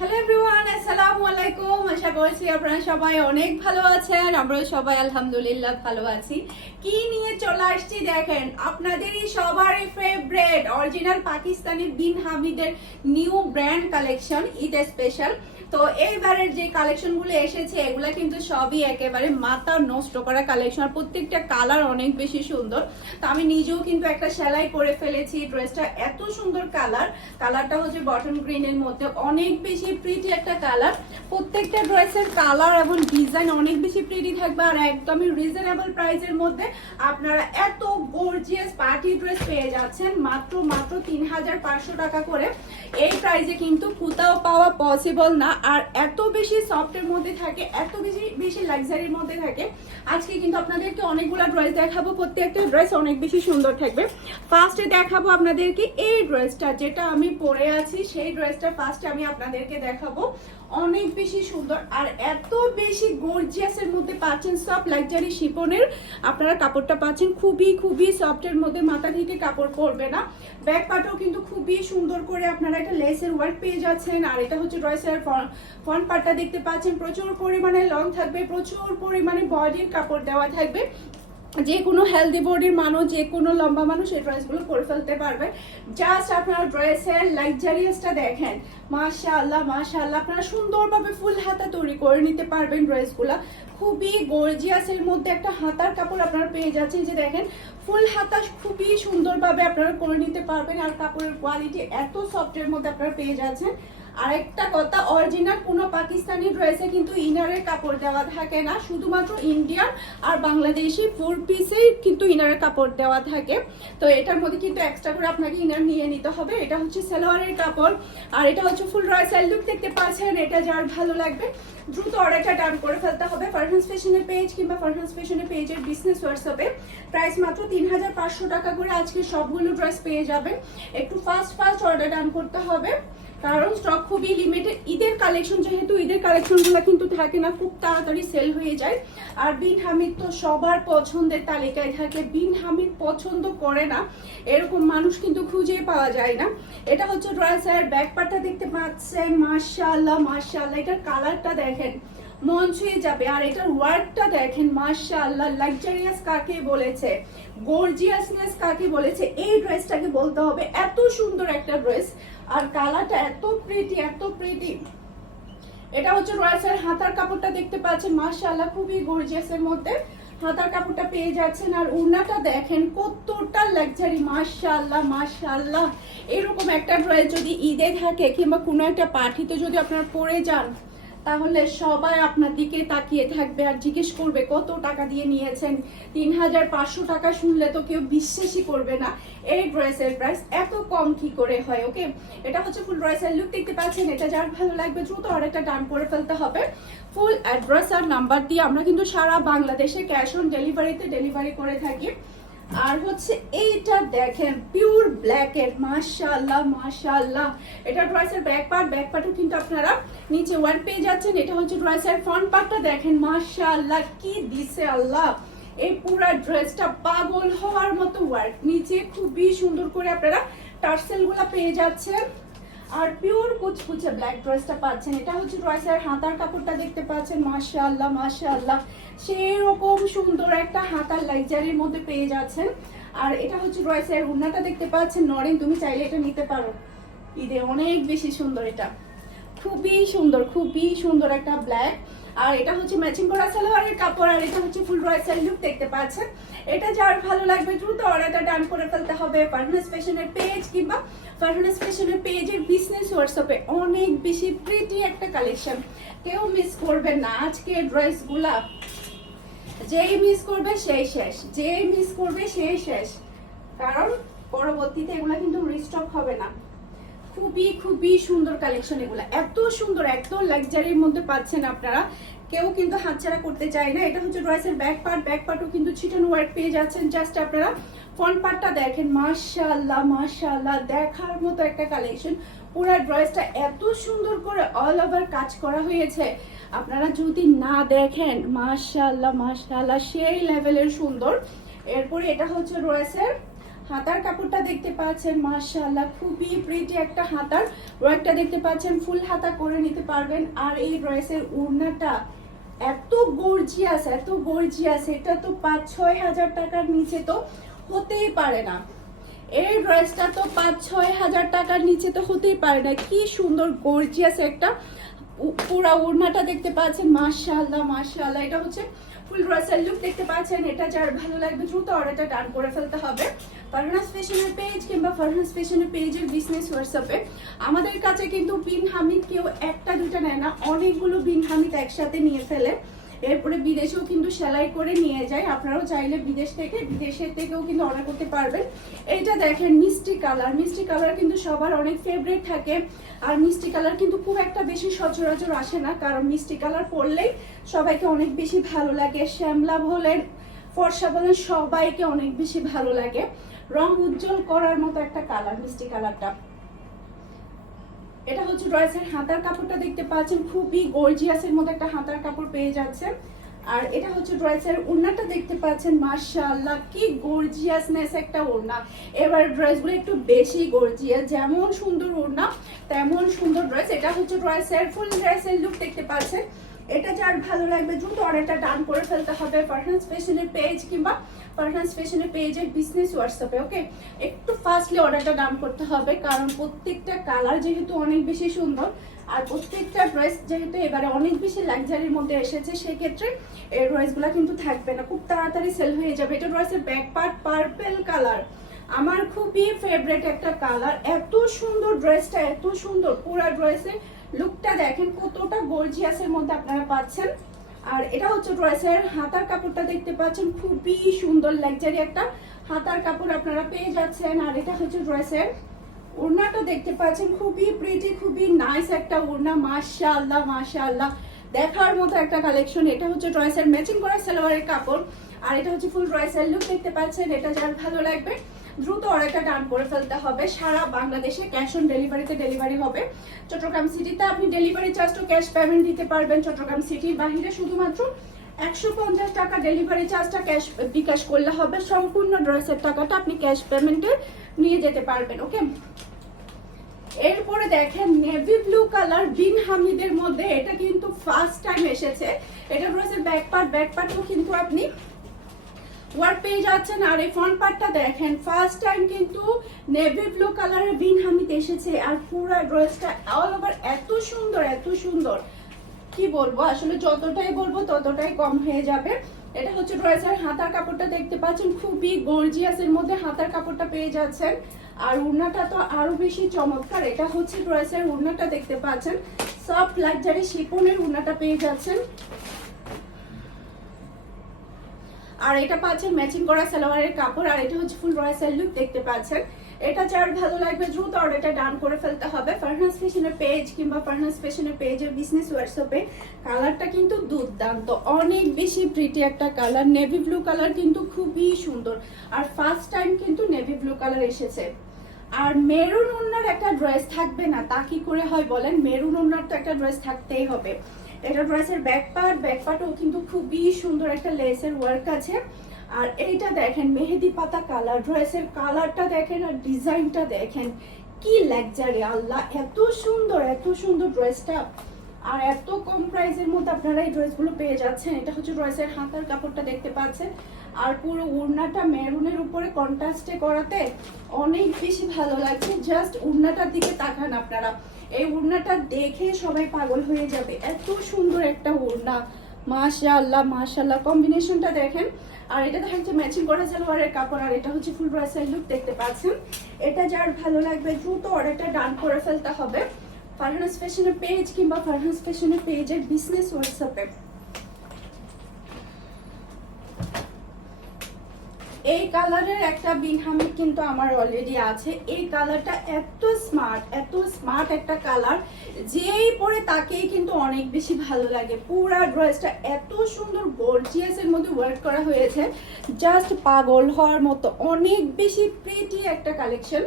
Hello everyone, আসসালামু আলাইকুম। আশা করছি আপনারা সবাই অনেক ভালো আছেন। আমরা সবাই আলহামদুলিল্লাহ ভালো আছি। কি নিয়ে চলে আসছি দেখেন, আপনাদেরই সবারই ফেভারিট অরিজিনাল পাকিস্তানি বিন হামিদের new brand collection Eid special. তো এইবারের যে কালেকশনগুলো এসেছে এগুলা কিন্তু সবই একেবারে মাথা নষ্ট করা কালেকশন, আর প্রত্যেকটা কালার অনেক বেশি সুন্দর। তো আমি নিজেও কিন্তু একটা সেলাই করে ফেলেছি। ড্রেসটা এত সুন্দর কালারটা হচ্ছে বটন গ্রিনের মধ্যে, অনেক বেশি প্রিটি একটা কালার। প্রত্যেকটা ড্রেসের কালার এবং ডিজাইন অনেক বেশি প্রিটি থাকবে, আর একদমই রিজনেবল প্রাইসের মধ্যে আপনারা এত গর্জিয়াস পার্টি ড্রেস পেয়ে যাচ্ছেন মাত্র ৩,৫০০ টাকা করে। এই প্রাইসে কিন্তু কোথাও পাওয়া পসিবল না, আর এত বেশি সফটের মধ্যে থাকে, এত বেশি লাক্সারির মধ্যে থাকে। আজকে কিন্তু আপনাদেরকে অনেকগুলো ড্রেস দেখাবো, প্রত্যেকটা ড্রেস অনেক বেশি সুন্দর থাকবে। ফার্স্টে দেখাবো আপনাদেরকে এই ড্রেসটা, যেটা আমি পরে আছি সেই ড্রেসটা ফার্স্টে আমি আপনাদেরকে দেখাবো। অনেক বেশি সুন্দর আর এত বেশি গর্জিয়াসের মধ্যে পাচ্ছেন, সব লাক্সারি শিফনের আপনারা কাপড়টা পাচ্ছেন, খুবই সফটের মধ্যে, মাথা থেকে কাপড় পরবে না। ব্যাক পার্টও কিন্তু খুবই সুন্দর করে আপনারা একটা লেসের ওয়ার্ক পেয়ে যাচ্ছেন। আর এটা হচ্ছে ড্রেসের ফ্রন্ট পার্টটা দেখতে পাচ্ছেন, প্রচুর পরিমাণে লং থাকবে, প্রচুর পরিমাণে বডির কাপড় দেওয়া থাকবে। যে কোনো হেলদি বডির মানুষ, যে কোনো লম্বা মানুষ এই ড্রেসগুলো পরে ফেলতে পারবে। জাস্ট আপনারা ড্রেসের লাক্সারিয়াসটা দেখেন, মাশাআল্লাহ মাশাআল্লাহ। আপনারা সুন্দরভাবে ফুল হাতা তৈরি করে নিতে পারবেন ড্রেসগুলা, খুবই গর্জিয়াস। এর মধ্যে একটা হাতার কাপড় আপনারা পেয়ে যাচ্ছেন, যে দেখেন ফুল হাতা খুবই সুন্দরভাবে আপনারা করে নিতে পারবেন। আর কাপড়ের কোয়ালিটি এত সফটের মধ্যে আপনারা পেয়ে যাচ্ছেন। আরেকটা কথা, অরিজিনাল কোনো পাকিস্তানি ড্রেসে কিন্তু ইনারের কাপড় দেওয়া থাকে না, শুধুমাত্র ইন্ডিয়ান আর বাংলাদেশি 4 পিসেই কিন্তু ইনারের কাপড় দেওয়া থাকে। তো এটার মধ্যে কিন্তু এক্সট্রা করে আপনাকে ইনার নিয়ে নিতে হবে। এটা হচ্ছে সালোয়ারের কাপড়, আর এটা হচ্ছে ফুল ড্রেসের লুক দেখতে পাচ্ছেন। এটা যার ভালো লাগবে দ্রুত অর্ডারটা ডান করে ফেলতে হবে ফারহানস ফ্যাশনের পেজ কিংবা ফারহানস ফ্যাশনের পেজের বিজনেস হোয়াটসঅ্যাপে। প্রাইস মাত্র ৩,৫০০ টাকা করে আজকে সবগুলো ড্রেস পেয়ে যাবেন। একটু ফাস্ট অর্ডার ডান করতে হবে, কারণ স্টক খুবই লিমিটেড। ঈদের কালেকশন যেহেতু, ঈদের কালেকশনগুলো কিন্তু থাকে না, খুব তাড়াতাড়ি সেল হয়ে যায়। আর বিন হামিদ তো সবার পছন্দের তালিকায় থাকে, বিন হামিদ পছন্দ করে না এরকম মানুষ কিন্তু খুঁজে পাওয়া যায় না। এটা হচ্ছে ড্রেসের ব্যাক পার্টটা দেখতে পাচ্ছেন, মাশাআল্লাহ মাশাআল্লাহ। এটার কালারটা দেখেন, মন ছুঁয়ে যাবে। আর এটার ওয়ার্কটা দেখেন, মাশাআল্লাহ। লাক্সারিয়াস কাকে বলেছে, গর্জিয়াসনেস কাকে বলেছে, এই ড্রেসটাকে বলতে হবে। এত সুন্দর একটা ড্রেস, আর কালারটা এত প্রিটি। এটা হচ্ছে ড্রেসের হাতার কাপড়টা দেখতে পাচ্ছেন, মাশাআল্লাহ খুবই গর্জিয়াসের মধ্যে হাতার কাপড়টা পেয়ে যাচ্ছেন। আর ওড়নাটা দেখেন কতটা লাক্সারি, মাশাআল্লাহ মাশাআল্লাহ। এরকম একটা ড্রেস যদি ঈদে থাকে কিংবা কোনো একটা পার্টিতে যদি আপনারা পরে যান, তাহলে সবাই আপনার দিকে তাকিয়ে থাকবে আর জিজ্ঞেস করবে কত টাকা দিয়ে নিয়েছেন। ৩,৫০০ টাকা শুনলে তো কেউ বিশ্বাসই করবে না এই ড্রেসের প্রাইস এত কম কি করে হয়। ওকে, এটা হচ্ছে ফুল ড্রেসের লুক দেখতে পাচ্ছেন। এটা যার ভালো লাগবে দ্রুত অর্ডারটা ডান করে ফেলতে হবে। ফুল অ্যাড্রেস আর নাম্বার দিয়ে আমরা কিন্তু সারা বাংলাদেশে ক্যাশ অন ডেলিভারিতে ডেলিভারি করে থাকি। আর হচ্ছে এইটা দেখেন, পিওর ব্ল্যাক এর, মাশাআল্লাহ মাশাআল্লাহ। এটা ড্রেসের ব্যাক পার্টও কিন্তু আপনারা নিচে ওয়ার্ক পেয়ে যাচ্ছেন। এটা হচ্ছে ড্রেসের ফ্রন্ট পার্টটা দেখেন, মাশাআল্লাহ কি দিছে আল্লাহ। এই পুরো ড্রেসটা পাগল হওয়ার মতো ওয়ার্ক, নিচে খুবই সুন্দর করে আপনারা টার্সেল গুলা পেয়ে যাচ্ছেন। আর পিওর কুচকুচে ব্ল্যাক ড্রেসটা পাচ্ছেন। এটা হচ্ছে ড্রেসের হাতার কাপড়টা দেখতে পাচ্ছেন, মাশাআল্লাহ মাশাআল্লাহ। সেরকম সুন্দর একটা হাতার লাক্সারির মধ্যে পেয়ে যাচ্ছেন। আর এটা হচ্ছে ড্রেসের ওড়নাটা দেখতে পাচ্ছেন, নরেন তুমি চাইলে এটা নিতে পারো, ঈদে অনেক বেশি সুন্দর। এটা খুবই সুন্দর একটা ব্ল্যাক। আর এটা হচ্ছে ম্যাচিং করা সালোয়ারের কাপড়। আর এটা হচ্ছে ফুল ড্রেসের লুক দেখতে পাচ্ছেন। এটা যার ভালো লাগবে দ্রুত অর্ডারটা ডান করে ফেলতে হবে ফারহানস ফ্যাশনের পেজ কিংবা ফারহানস ফ্যাশনের পেজের বিজনেস হোয়াটসঅ্যাপে। অনেক বেশি প্রিটি একটা কালেকশন, কেউ মিস করবেন না। আজকে ড্রেসগুলা যেই মিস করবে সেই শেষ, যেই মিস করবে সেই শেষ, কারণ পরবর্তীতে এগুলা কিন্তু রিস্টক হবে না। খুবই সুন্দর কালেকশন এগুলা, এত সুন্দর, এত লাক্সারির মধ্যে পাচ্ছেন আপনারা, কেউ কিন্তু হাতছাড়া করতে চায় না। এটা হচ্ছে ড্রেসের ব্যাক পার্টও কিন্তু ছিটানো ওয়ার্ক পেয়ে যাচ্ছেন। জাস্ট আপনারা ফ্রন্ট পার্টটা দেখেন, মাশাআল্লাহ মাশাআল্লাহ, দেখার মতো একটা কালেকশন। পুরো ড্রেসটা এত সুন্দর করে অল ওভার কাজ করা হয়েছে, আপনারা যদি না দেখেন মাশাআল্লাহ মাশাআল্লাহ সেই লেভেলের সুন্দর। এরপরে এটা হচ্ছে ড্রেসের হাতার কাপড়টা দেখতে পাচ্ছেন মাশাআল্লাহ খুবই প্রিটি একটা হাতার ওয়ার্কটা দেখতে পাচ্ছেন, ফুল হাতা করে নিতে পারবেন। আর এই ড্রেসের ওড়নাটা এত গর্জিয়াস, এত গর্জিয়াস, এটা তো 5-6 হাজার টাকার নিচে তো হতেই পারে না। এই ড্রেসটা তো 5-6 হাজার টাকার নিচে তো হতেই পারে না। কি সুন্দর গর্জিয়াস একটা পুরা ওড়নাটা দেখতে পাচ্ছেন মাশাআল্লাহ মাশাআল্লাহ। এটা হচ্ছে ফুল ড্রেসের লুক দেখতে পাচ্ছেন। এটা যার ভালো লাগবে দ্রুত অর্ডারটা ডান করে ফেলতে হবে ফারহানাস ফ্যাশনের পেজ কিংবা ফারহানাস ফ্যাশনের পেজের বিজনেস হোয়াটসঅ্যাপে। আমাদের কাছে কিন্তু বিন হামিদ কেউ একটা দুটা নেয় না, অনেকগুলো বিন হামিদ একসাথে নিয়ে ফেলে, এরপরে বিদেশেও কিন্তু সেলাই করে নিয়ে যায়। আপনারাও চাইলে বিদেশের থেকেও কিন্তু অর্ডার করতে পারবেন। এইটা দেখেন মিষ্টি কালার, মিষ্টি কালার কিন্তু সবার অনেক ফেভারিট থাকে। আর মিষ্টি কালার কিন্তু খুব একটা বেশি সচরাচর আসে না, কারণ মিষ্টি কালার পরলেই সবাইকে অনেক বেশি ভালো লাগে। শ্যামলা বলেন, ফর্সা বলেন, সবাইকে অনেক বেশি ভালো লাগে। রং উজ্জ্বল করার মতো একটা কালার মিষ্টি কালারটা। এটা হচ্ছে ড্রেসের হাতার কাপড়টা দেখতে পাচ্ছেন, খুবই গর্জিয়াসের মধ্যে একটা হাতার কাপড় পেয়ে যাচ্ছে। আর এটা হচ্ছে ড্রেসের ওড়নাটা দেখতে পাচ্ছেন মাশাআল্লাহ কি গর্জিয়াসনেস একটা ওড়না। এবার ড্রেসগুলো একটু বেশি গর্জিয়াস, যেমন সুন্দর ওড়না তেমন সুন্দর ড্রেস। এটা হচ্ছে ড্রেসের ফুল ড্রেসের লুক দেখতে পাচ্ছেন। এটা যার ভালো লাগবে দ্রুত অর্ডারটা ডান করে ফেলতে হবে ফারহানাস ফ্যাশনের পেজ কিংবা ফারহানাস ফ্যাশনের পেজের বিজনেস হোয়াটসঅ্যাপে। ওকে, একটু ফাস্টলি অর্ডারটা ডান করতে হবে, কারণ প্রত্যেকটা কালার যেহেতু অনেক বেশি সুন্দর আর প্রত্যেকটা ড্রেস যেহেতু এবারে অনেক বেশি লাক্সারির মধ্যে এসেছে, সেক্ষেত্রে এই ড্রেসগুলো কিন্তু থাকবে না, খুব তাড়াতাড়ি সেল হয়ে যাবে। এটা ড্রেসের ব্যাক পার্ট পার্পল কালার, আমার খুবই ফেভারিট একটা কালার। এত সুন্দর ড্রেসটা, এত সুন্দর পুরো ড্রেসের লুকটা দেখেন কতটা গর্জিয়াসের মধ্যে আপনারা পাচ্ছেন। আর এটা হচ্ছে ড্রেসের হাতার কাপড়টা দেখতে পাচ্ছেন, খুবই সুন্দর লাক্সারি একটা হাতার কাপড় আপনারা পেয়ে যাচ্ছেন। আর এটা হচ্ছে ড্রেসের ওড়নাটা দেখতে পাচ্ছেন, খুবই প্রিটি, খুবই নাইস একটা ওড়না মাশাআল্লাহ মাশাআল্লাহ, দেখার মতো একটা কালেকশন। এটা হচ্ছে ড্রেসের ম্যাচিং করা সালোয়ারের কাপড়। আর এটা হচ্ছে ফুল ড্রেসের লুক দেখতে পাচ্ছেন। এটা যার ভালো লাগবে দ্রুত অর্ডারটা ডান করে ফেলতে হবে। সারা বাংলাদেশে ক্যাশ অন ডেলিভারিতে ডেলিভারি হবে। চট্টগ্রাম সিটিতে আপনি ডেলিভারি চার্জটা ক্যাশ পেমেন্ট দিতে পারবেন। চট্টগ্রাম সিটির বাহিরে শুধুমাত্র 150 টাকা ডেলিভারি চার্জটা ক্যাশ বিকাশ করলে হবে, সম্পূর্ণ ড্রেসের টাকাটা আপনি ক্যাশ পেমেন্টে নিয়ে যেতে পারবেন। ওকে, এরপরে দেখেন নেভি ব্লু কালার বিন হামিদের মধ্যে, এটা কিন্তু ফার্স্ট টাইম এসেছে। এটা ড্রেসের ব্যাক পার্টও কিন্তু আপনি ওয়ার্ক পেয়ে যাচ্ছেন। আর এই ফ্রন্ট পার্টটা দেখেন, ফার্স্ট টাইম কিন্তু নেভি ব্লু কালারের বিন হামিদ এসেছে। আর পুরো ড্রেসটা অল ওভার এত সুন্দর, এত সুন্দর, কি বলবো, আসলে যতটাই বলবো ততটাই কম হয়ে যাবে। এটা হচ্ছে ড্রেসের হাতার কাপড়টা দেখতে পাচ্ছেন, খুবই গর্জিয়াসের মধ্যে হাতার কাপড়টা পেয়ে যাচ্ছেন। আর ওড়নাটা তো আরো বেশি চমৎকার। এটা হচ্ছে ড্রেসের ওড়নাটা দেখতে পাচ্ছেন, সফট লাক্সারি শিফনের ওড়নাটা পেয়ে যাচ্ছেন। আর এটা পাচ্ছেন ম্যাচিং করা সালোয়ারের কাপড়। আর এটা হচ্ছে ফুল ড্রেসের লুক দেখতে পাচ্ছেন। এটা যার ভালো লাগবে দ্রুত অর্ডারটা ডান করে ফেলতে হবে ফারহানাস ফ্যাশনের পেজ কিংবা ফারহানাস ফ্যাশনের পেজের বিজনেস হোয়াটসঅ্যাপে। কালারটা কিন্তু দুর্দান্ত, অনেক বেশি প্রিটি একটা কালার। নেভি ব্লু কালার কিন্তু খুবই সুন্দর, আর ফার্স্ট টাইম কিন্তু নেভি ব্লু কালার এসেছে। আর মেরুন ওড়নার একটা ড্রেস থাকবে না তা কি করে হয় বলেন, মেরুন ওড়নার তো একটা ড্রেস থাকতেই হবে। এটা ড্রেসের ব্যাক পার্টও কিন্তু খুবই সুন্দর একটা লেসের ওয়ার্ক আছে। আর এইটা দেখেন মেহেদি পাতা কালার, ড্রেসের কালারটা দেখেন আর ডিজাইনটা দেখেন, কি লাক্সারি, আল্লাহ এত সুন্দর, এত সুন্দর ড্রেসটা। আর এত কম প্রাইসের মধ্যে আপনারা এই ড্রেসগুলো পেয়ে যাচ্ছেন। এটা হচ্ছে ড্রেসের হাতার কাপড়টা দেখতে পাচ্ছেন। আর পুরো ওড়নাটা মেরুনের উপরে কন্ট্রাস্টে করাতে অনেক বেশি ভালো লাগছে। জাস্ট ওড়নাটার দিকে তাকান আপনারা, এই ওড়নাটা দেখে সবাই পাগল হয়ে যাবে, এত সুন্দর একটা ওড়না মাশাআল্লাহ মাশাআল্লাহ। কম্বিনেশনটা দেখেন। আর এটা দেখা যাচ্ছে ম্যাচিং করা সালোয়ারের কাপড়। আর এটা হচ্ছে ফুল ড্রেসের লুক দেখতে পাচ্ছেন। এটা যার ভালো লাগবে দ্রুত অর্ডারটা ডান করে ফেলতে হবে ফারহানাস ফ্যাশনের পেজ কিংবা ফারহানাস ফ্যাশনের পেজের বিজনেস হোয়াটসঅ্যাপে। এই কালারের একটা বিন হামিদ কিন্তু আমার অলরেডি আছে। এই কালারটা এত স্মার্ট একটা কালার, যেই পরে তাকেই কিন্তু অনেক বেশি ভালো লাগে। পুরা ড্রেসটা এত সুন্দর গর্জিয়াসের মধ্যে ওয়ার্ক করা হয়েছে, জাস্ট পাগল হওয়ার মতো, অনেক বেশি প্রিটি একটা কালেকশন।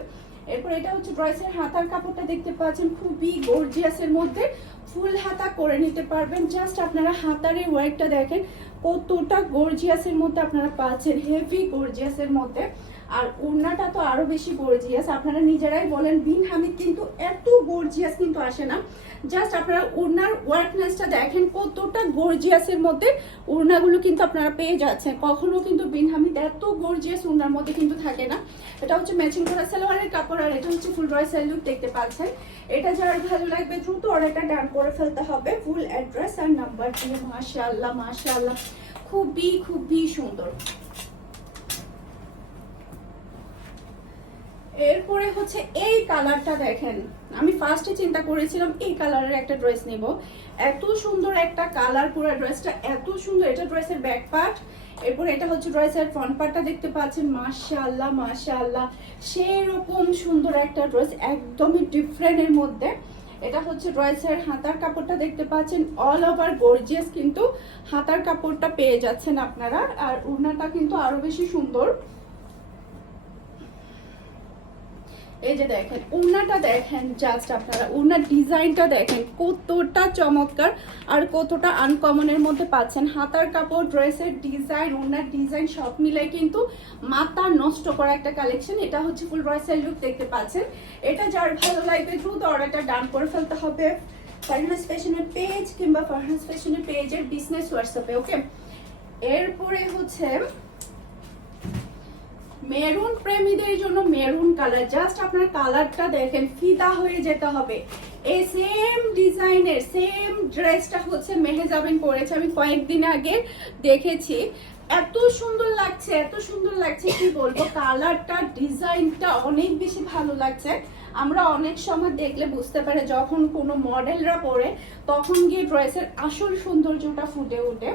এরপর এটা হচ্ছে ড্রেসের হাতার কাপড়টা দেখতে পাচ্ছেন, খুবই গর্জিয়াসের মধ্যে ফুল হাতা করে নিতে পারবেন। জাস্ট আপনারা হাতার এই ওয়ার্কটা দেখেন কতটা গর্জিয়াসের মধ্যে আপনারা পাচ্ছেন, হেভি গর্জিয়াসের মধ্যে। আর ওড়নাটা তো আরো বেশি গর্জিয়াস। আপনারা নিজেরাই বলেন বিন হামিদ কিন্তু এত গর্জিয়াস কিন্তু আসে না। জাস্ট আপনারা ওড়নার ওয়ার্কনেসটা দেখেন কতটা গর্জিয়াসের মধ্যে ওড়নাগুলো কিন্তু আপনারা পেয়ে যাচ্ছেন। কখনো কিন্তু বিন হামিদ এত গর্জিয়াস ওড়নার মধ্যে কিন্তু থাকে না। এটা হচ্ছে ম্যাচিং করা সালোয়ারের কাপড়, আর এটা হচ্ছে ফুল রয়েসের লুক দেখতে পাচ্ছেন। এটা যার ভালো লাগবে দ্রুত অর্ডারটা ডান করে ফেলতে হবে ফুল অ্যাড্রেস আর নাম্বার দিয়ে। মাশাআল্লাহ মাশাআল্লাহ, খুবই খুবই সুন্দর। এরপরে হচ্ছে এই কালারটা দেখেন, আমি ফার্স্টে চিন্তা করেছিলাম এই কালারের একটা ড্রেস নেব। এত সুন্দর একটা কালার, পুরো ড্রেসটা এত সুন্দর। এটা ড্রেসের ব্যাক পার্ট, এরপর এটা হচ্ছে ড্রেসের ফ্রন্ট পার্টটা দেখতে পাচ্ছেন। মাশাআল্লাহ মাশাআল্লাহ, সেই রকম সুন্দর একটা ড্রেস, একদমই ডিফারেন্টের মধ্যে। এটা হচ্ছে ড্রেসের হাতার কাপড়টা দেখতে পাচ্ছেন, অল ওভার গর্জিয়াস কিন্তু হাতার কাপড়টা পেয়ে যাচ্ছেন আপনারা। আর ওড়নাটা কিন্তু আরো বেশি সুন্দর। এই যে দেখেন ওড়নাটা দেখেন, জাস্ট আপনারা ওড়নার ডিজাইনটা দেখেন কতটা চমৎকার আর কতটা আনকমনের মধ্যে পাচ্ছেন। হাতার কাপড়, ড্রেসের ডিজাইন, ওড়নার ডিজাইন সব মিলে কিন্তু মাথা নষ্ট করা একটা কালেকশন। এটা হচ্ছে ফুল ড্রেসের লুক দেখতে পাচ্ছেন। এটা যার ভালো লাগবে দ্রুত অর্ডারটা ডান করে ফেলতে হবে ফারহানাস ফ্যাশনের পেজ কিংবা ফারহানাস ফ্যাশনের পেজের বিজনেস হোয়াটসঅ্যাপে। ওকে, এরপরে হচ্ছে মেরুন প্রেমীদের জন্য মেরুন কালার। জাস্ট আপনার কালারটা দেখেন, ফিদা হয়ে যেতে হবে। এই সেম ডিজাইনের সেম ড্রেসটা হচ্ছে মেহেজাবিন পরেছে, আমি কয়েকদিন আগে দেখেছি। এত সুন্দর লাগছে, এত সুন্দর লাগছে, কি বলবো। কালারটা, ডিজাইনটা অনেক বেশি ভালো লাগছে। আমরা অনেক সময় দেখলে বুঝতে পারি যখন কোনো মডেলরা পরে তখন গিয়ে ড্রেসের আসল সৌন্দর্যটা ফুটে ওঠে।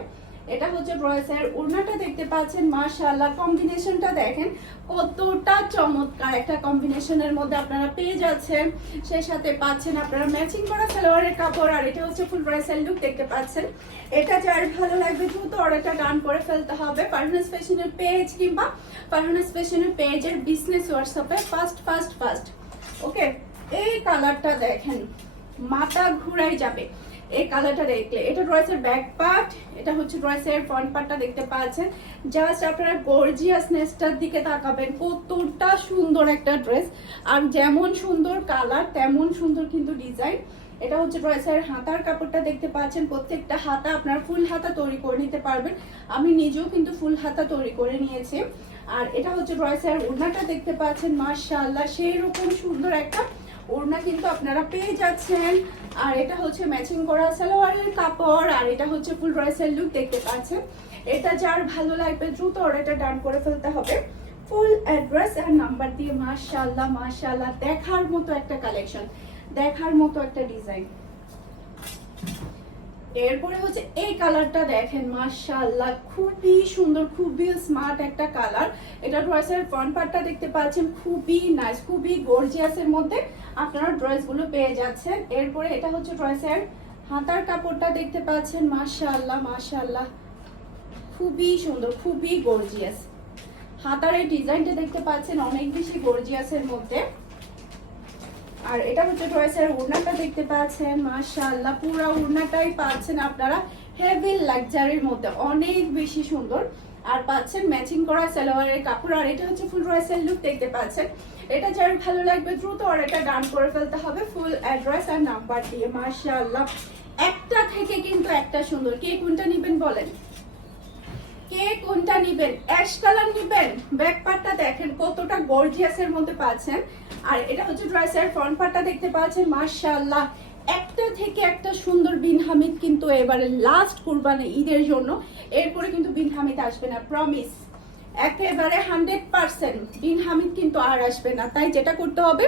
এটা হচ্ছে ড্রেসের ওড়নাটা দেখতে পাচ্ছেন। মাশাআল্লাহ, কম্বিনেশনটা দেখেন কতটা চমৎকার একটা কম্বিনেশনের মধ্যে আপনারা পেয়ে যাচ্ছেন। সেই সাথে পাচ্ছেন আপনারা ম্যাচিং করা সালোয়ারের কাপড়, আর এটা হচ্ছে ফুল ড্রেসের লুক দেখতে পাচ্ছেন। এটা যার ভালো লাগবে দ্রুত অর্ডারটা ডান করে ফেলতে হবে ফারহানাস ফ্যাশনের পেজ কিংবা ফারহানাস ফ্যাশনের পেজের বিজনেস হোয়াটসঅ্যাপে। First first first. ওকে, এই কালারটা দেখেন, মাথা ঘুরাই যাবে এই কালারটা দেখলে। এটা ড্রেসের ব্যাক পার্ট, এটা হচ্ছে ড্রেসের ফ্রন্ট পার্টটা দেখতে পাচ্ছেন। জাস্ট আপনারা গর্জিয়াসনেসটার দিকে তাকাবেন, কতটা সুন্দর একটা ড্রেস। আর যেমন সুন্দর কালার তেমন সুন্দর কিন্তু ডিজাইন। এটা হচ্ছে ড্রেসের হাতার কাপড়টা দেখতে পাচ্ছেন। প্রত্যেকটা হাতা আপনারা ফুল হাতা তৈরি করে নিতে পারবেন। আমি নিজেও কিন্তু ফুল হাতা তৈরি করে নিয়েছি। আর এটা হচ্ছে ড্রেসের ওড়নাটা দেখতে পাচ্ছেন। মাশাআল্লাহ, সেই রকম সুন্দর একটা ওড়না কিন্তু আপনারা পেয়ে যাচ্ছেন। আর এটা হচ্ছে ম্যাচিং করা সালোয়ারের কাপড়, আর এটা হচ্ছে ফুল ড্রেসের লুক দেখতে পাচ্ছেন। এটা যার ভালো লাগবে দ্রুত অর্ডারটা ডান করে ফেলতে হবে ফুল অ্যাড্রেস আর নাম্বার দিয়ে। মাশাআল্লাহ মাশাআল্লাহ, দেখার মতো একটা কালেকশন, দেখার মতো একটা ডিজাইন। এরপরে হচ্ছে এই কালারটা দেখেন, মাশাআল্লাহ খুবই সুন্দর, খুবই স্মার্ট একটা কালার। এটা ড্রেসের ফ্রন্ট পার্টটা দেখতে পাচ্ছেন, খুবই নাইস, খুবই গর্জিয়াসের মধ্যে আপনারা ড্রেসগুলো পেয়ে যাচ্ছেন। এরপরে এটা হচ্ছে ড্রেসের হাতার কাপড়টা দেখতে পাচ্ছেন। মাশাআল্লাহ মাশাআল্লাহ, খুবই সুন্দর, খুবই গর্জিয়াস। হাতার এই ডিজাইনটা দেখতে পাচ্ছেন অনেক বেশি গর্জিয়াসের মধ্যে। আর এটা হচ্ছে ড্রেসের ওড়নাটা দেখতে পাচ্ছেন। মাশাআল্লাহ, পুরো ওড়নাটাই পাচ্ছেন আপনারা হেভি লাক্সারির মধ্যে, অনেক বেশি সুন্দর। আর পাচ্ছেন ম্যাচিং করা সালোয়ারের কাপড়। আর এটা হচ্ছে ফুল ড্রেসের লুক দেখতে পাচ্ছেন। এটা যার ভালো লাগবে দ্রুত অর্ডারটা ডান করে ফেলতে হবে ফুল অ্যাড্রেস আর নাম্বার দিয়ে। মাশাআল্লাহ, একটা থেকে কিন্তু একটা সুন্দর। কে কোনটা নেবেন বলেন, কে কোনটা নেবেন? অ্যাশ কালার নেবেন? ব্যাক পার্টটা দেখেন কতটা গর্জিয়াসের মধ্যে পাচ্ছেন। আর এটা হচ্ছে ড্রেসের ফ্রন্ট পার্টটা দেখতে পাচ্ছেন। মাশাআল্লাহ, একটা থেকে একটা সুন্দর। বিন হামিদ কিন্তু এবারে লাস্ট কুরবানি ঈদের জন্য, এরপরে কিন্তু বিন হামিদ আসবে না, প্রমিস। একেবারে 100% বিন হামিদ কিন্তু আর আসবে না। তাই যেটা করতে হবে,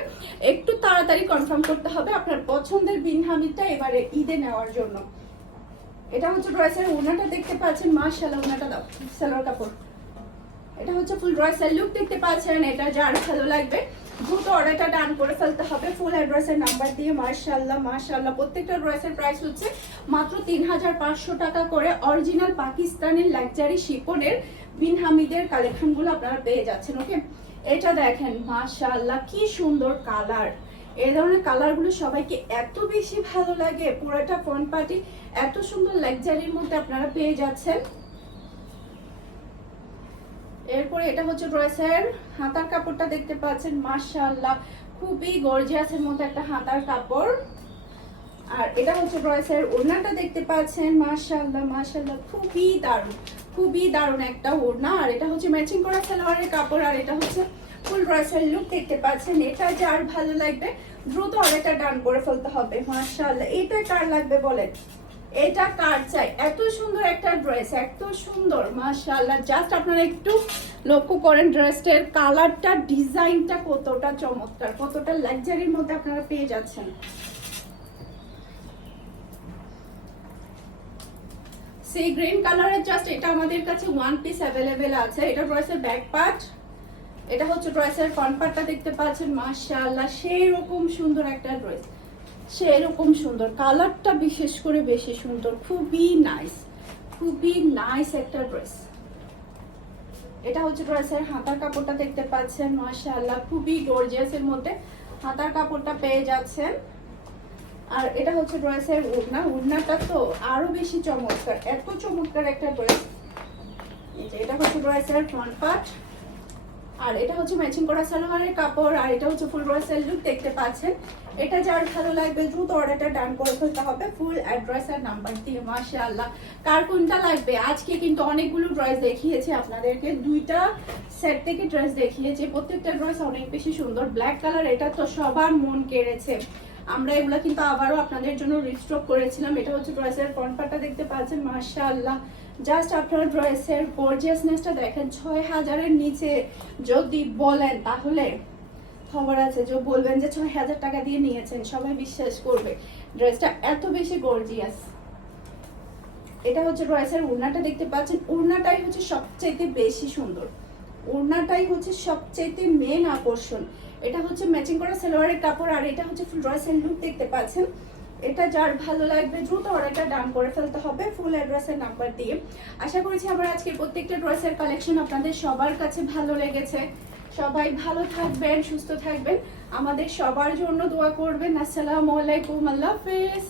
একটু তাড়াতাড়ি কনফার্ম করতে হবে আপনার পছন্দের বিন হামিদটা এবারে ঈদে নেওয়ার জন্য। এটা হচ্ছে ড্রেসের ওড়নাটা দেখতে পাচ্ছেন। মাশাআল্লাহ, ওড়নাটা দাও, সালোয়ার কাপড়। এটা হচ্ছে ফুল ড্রেসের লুক দেখতে পাচ্ছেন। এটা যার ভালো লাগবে দ্রুত অর্ডারটা ডান করে ফেলতে হবে ফুল অ্যাড্রেসের নাম্বার দিয়ে। মাশাআল্লাহ মাশাআল্লাহ, প্রত্যেকটা ড্রেসের প্রাইস হচ্ছে মাত্র 3500 টাকা করে। অরিজিনাল পাকিস্তানের লাক্সারি শিপনের বিন হামিদের কালেকশনগুলো আপনারা পেয়ে যাচ্ছেন। ওকে, এটা দেখেন মাশাআল্লাহ, কি সুন্দর কালার। এই ধরনের কালারগুলো সবাইকে এত বেশি ভালো লাগে। পুরোটা ফ্রন্ট পার্টি এত সুন্দর লাক্সারির মধ্যে আপনারা পেয়ে যাচ্ছেন। এরপরে এটা হচ্ছে ড্রেসের হাতার কাপড়টা দেখতে পাচ্ছেন, মাশাআল্লাহ খুবই গর্জিয়াসের মধ্যে একটা হাতার কাপড়। আর এটা হচ্ছে ড্রেসের ওড়নাটা দেখতে পাচ্ছেন, মাশাআল্লাহ মাশাআল্লাহ খুবই দারুণ একটা ওড়না। আর এটা হচ্ছে ম্যাচিং করা সালোয়ারের কাপড়। আর এটা হচ্ছে ফুল ড্রেসের লুক দেখতে পাচ্ছেন। এটা যার ভালো লাগবে দ্রুত অর্ডারটা ডান করে ফেলতে হবে। মাশাআল্লাহ, এটা কার লাগবে বলেন, এটা কার চাই? এত সুন্দর একটা ড্রেস, এত সুন্দর মাশাআল্লাহ। জাস্ট আপনারা একটু লক্ষ্য করেন ড্রেসটার কালারটা, ডিজাইনটা কতটা চমৎকার, কতটা লাক্সারির মধ্যে আপনারা পেয়ে যাচ্ছেন। সেই গ্রিন কালারের জাস্ট এটা আমাদের কাছে ওয়ান পিস অ্যাভেলেবেল আছে। এটা ড্রেসের ব্যাক পার্ট, এটা হচ্ছে ড্রেসের ফ্রন্ট পার্টটা দেখতে পাচ্ছেন। মাশাআল্লাহ সেই রকম সুন্দর একটা ড্রেস, সেরকম সুন্দর, কালারটা বিশেষ করে বেশি সুন্দর, খুবই নাইস একটা ড্রেস। এটা হচ্ছে ড্রেসের হাতার কাপড়টা দেখতে পাচ্ছেন, মাশাআল্লাহ খুবই গর্জিয়াসের মধ্যে হাতার কাপড়টা পেয়ে যাচ্ছেন। আর এটা হচ্ছে ড্রেসের ওড়না, ওড়নাটা তো আরো বেশি চমৎকার, এত চমৎকার একটা ড্রেস। এটা হচ্ছে ড্রেসের ফ্রন্ট পার্ট, আর এটা হচ্ছে ম্যাচিং করা সালোয়ারের কাপড়। আর এটা হচ্ছে ফুল ড্রেসের লুক দেখতে পাচ্ছেন। এটা যার ভালো লাগবে দ্রুত অর্ডারটা ডান করে ফেলতে হবে ফুল অ্যাড্রেস আর নাম্বার দিয়ে। মাশাআল্লাহ, কার কোনটা লাগবে? আজকে কিন্তু অনেকগুলো ড্রেস দেখিয়েছি আপনাদেরকে, দুইটা সেট থেকে ড্রেস দেখিয়েছি, প্রত্যেকটা ড্রেস অনেক বেশি সুন্দর। ব্ল্যাক কালার, এটা তো সবার মন কেড়েছে, আমরা এগুলা কিন্তু আবারও আপনাদের জন্য রিস্টক করেছিলাম। এটা হচ্ছে ড্রেসের ফ্রন্ট পার্টটা দেখতে পাচ্ছেন, মাশাআল্লাহ জাস্ট আপনার ড্রেসের গর্জিয়াসনেসটা দেখেন। 6000-এর নিচে যদি বলেন তাহলে খবর আছে, যে বলবেন যে 6000 টাকা দিয়ে নিয়েছেন, সবাই বিশ্বাস করবে ড্রেসটা এত বেশি গর্জিয়াস। এটা হচ্ছে ড্রেসের ওড়নাটা দেখতে পাচ্ছেন, ওড়নাটাই হচ্ছে সবচেয়ে বেশি সুন্দর, ওড়নাটাই হচ্ছে সবচেয়ে মেন আকর্ষণ। এটা হচ্ছে ম্যাচিং করা সালোয়ারের কাপড়। আর এটা হচ্ছে ফুল ড্রেসের লুক দেখতে পাচ্ছেন। এটা যার ভালো লাগবে দ্রুত অর্ডারটা ডান করে ফেলতে হবে ফুল অ্যাড্রেসের নাম্বার দিয়ে। আশা করছি আমার আজকে প্রত্যেকটা ড্রেসের কালেকশন আপনাদের সবার কাছে ভালো লেগেছে। সবাই ভালো থাকবেন, সুস্থ থাকবেন, আমাদের সবার জন্য দোয়া করবেন। আসসালামু আলাইকুম, আল্লাহ হাফেজ।